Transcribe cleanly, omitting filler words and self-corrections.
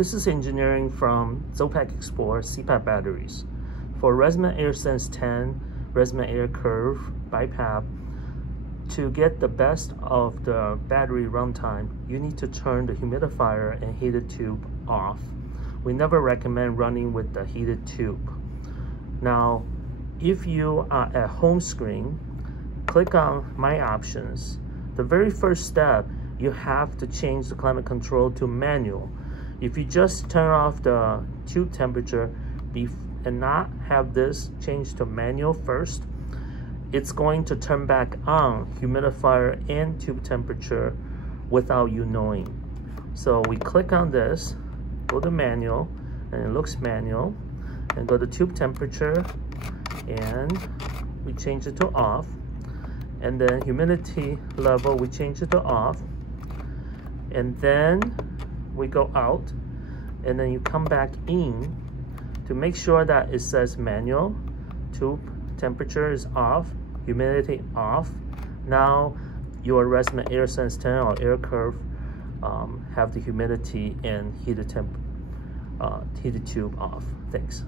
This is engineering from Zopac Explorer CPAP batteries. For Resident AirSense 10 Resident Air Curve BiPAP, to get the best of the battery runtime, you need to turn the humidifier and heated tube off. We never recommend running with the heated tube. Now, if you are at home screen, click on My Options. The very first step, you have to change the climate control to manual. If you just turn off the tube temperature and not have this changed to manual first, it's going to turn back on humidifier and tube temperature without you knowing. So we click on this, go to manual, and it looks manual, and go to tube temperature, and we change it to off, and then humidity level, we change it to off, and then we go out, and then you come back in to make sure that it says manual, tube temperature is off, humidity off. Now your Resident AirSense 10 or Air Curve have the humidity and heated tube off. Thanks.